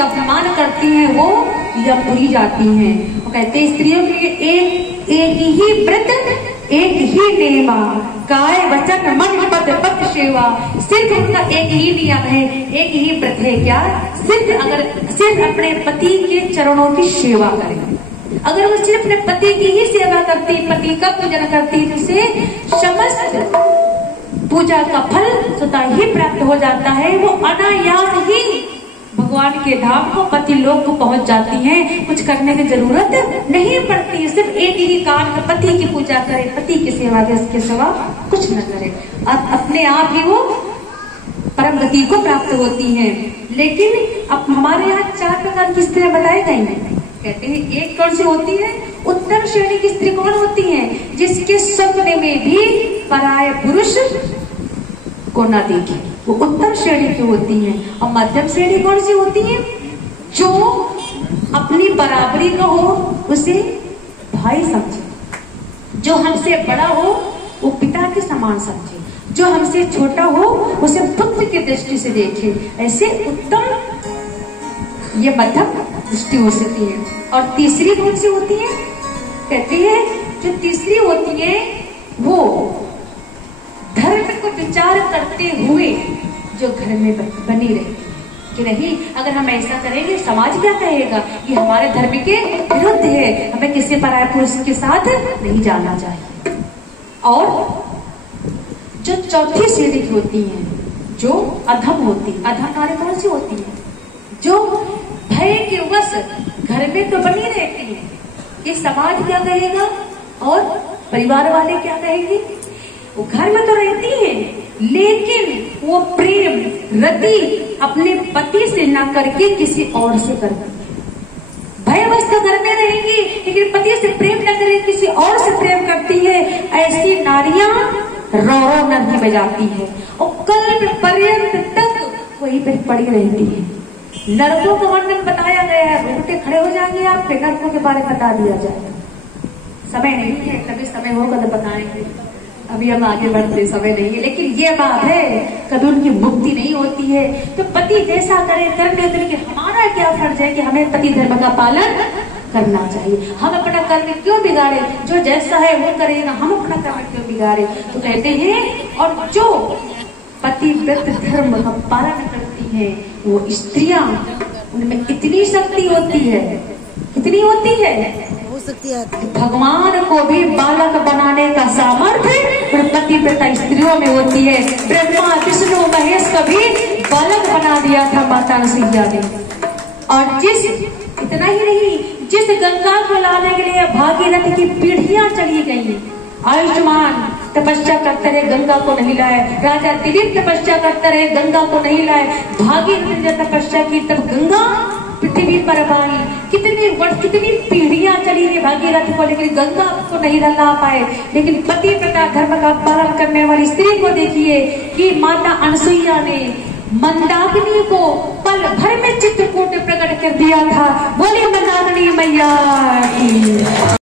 अपमान करती हैं वो या भूली जाती हैं। वो कहते हैं स्त्रियों के लिए एक ही व्रत, एक ही नेमा, काय वचन मन पद पद सेवा। सिर्फ उनका एक ही नियम है, एक ही व्रत है। क्या? सिर्फ अपने पति के चरणों की सेवा करें। अगर वो सिर्फ अपने पति की ही सेवा करती, पति का पूजन करती, तो उसे समस्त पूजा का फल स्वतः ही प्राप्त हो जाता है। वो अनायास ही भगवान के धाम को, पति लोग को पहुंच जाती हैं। कुछ करने की जरूरत नहीं पड़ती है। सिर्फ एक ही काम, पति की पूजा करे, पति की सेवा करे, इसके सिवा कुछ न करे, अपने आप ही वो परम गति को प्राप्त होती हैं। लेकिन अब हमारे यहाँ 4 प्रकार की स्त्रियां बताई गई हैं। कहते हैं एक कौन सी होती है? उत्तम श्रेणी की स्त्री कौन होती है? जिसके सपने में भी पराये पुरुष को न देखे, वो उत्तम श्रेणी की होती है। और मध्यम श्रेणी कौन सी होती है? जो अपनी बराबरी का हो उसे भाई समझे, जो हमसे बड़ा हो वो पिता के समान समझे, जो हमसे छोटा हो उसे पुत्र की दृष्टि से देखे। ऐसे उत्तम, ये मध्यम दृष्टि हो सकती है। और तीसरी कौन सी होती है? कहते हैं जो तीसरी होती है वो धर्म को विचार करते हुए जो घर में बनी रहे कि नहीं, अगर हम ऐसा करेंगे समाज क्या कहेगा, ये हमारे धर्म के विरुद्ध है, हमें किसी पराये पुरुष के साथ नहीं जाना चाहिए। और जो चौथी श्रेणी होती है, जो अधम होती, अधम नारी कौन सी होती है? जो भय के वश घर में तो बनी रहती है, ये समाज क्या कहेगा और परिवार वाले क्या कहेंगे। वो घर में तो रहती है लेकिन वो प्रेम रति अपने पति से ना करके किसी और से करती है। भयवश तो घर में रहेंगी लेकिन पति से प्रेम न करे, किसी और से प्रेम करती है। ऐसी नारियां रो नदी में जाती है और कल्प पर्यंत तक वहीं पर पड़ी रहती है। नरकों का वर्णन बताया गया है, रोटे खड़े हो जाएंगे आपके, नरकों के बारे में बता दिया जाएगा। समय नहीं है, कभी समय होगा तो बताएंगे, अभी हम आगे बढ़ते, समय नहीं है। लेकिन ये बात है कभी उनकी मुक्ति नहीं होती है। तो पति जैसा करे करने देने के, हमारा क्या फर्ज है कि हमें पति धर्म का पालन करना चाहिए। हम अपना कर्म क्यों बिगाड़े? जो जैसा है वो करेगा, हम अपना कर्म क्यों बिगाड़े? तो कहते हैं और जो पतिव्रत धर्म का पालन करती है वो स्त्रियां, उनमें इतनी शक्ति होती है, कितनी होती है, भगवान को भी बालक बनाने का सामर्थ्य पतिव्रता स्त्रियों में होती है। ब्रह्मा विष्णु महेश का भी बालक बना दिया था माता सिया ने। और इतना ही नहीं, जिस गंगा को लाने के लिए भागीरथ की पीढ़ियां चली गई, आयुष्मान तपस्या करते रहे, गंगा को नहीं लाए। राजा दिलीप तपस्या करते रहे, गंगा को नहीं लाए। भागीरथी ने जब तपस्या की तब गंगा पृथ्वी पर आई। कितने वर्ष, कितनी पीढ़ियां चली गई भागीरथ को, लेकिन गंगा को नहीं ला पाए। लेकिन पति प्रथा धर्म का पालन करने वाली स्त्री को देखिए कि माता अनसुईया ने मंदाकिनी को पल भर में चित्रकूट प्रकट कर दिया था।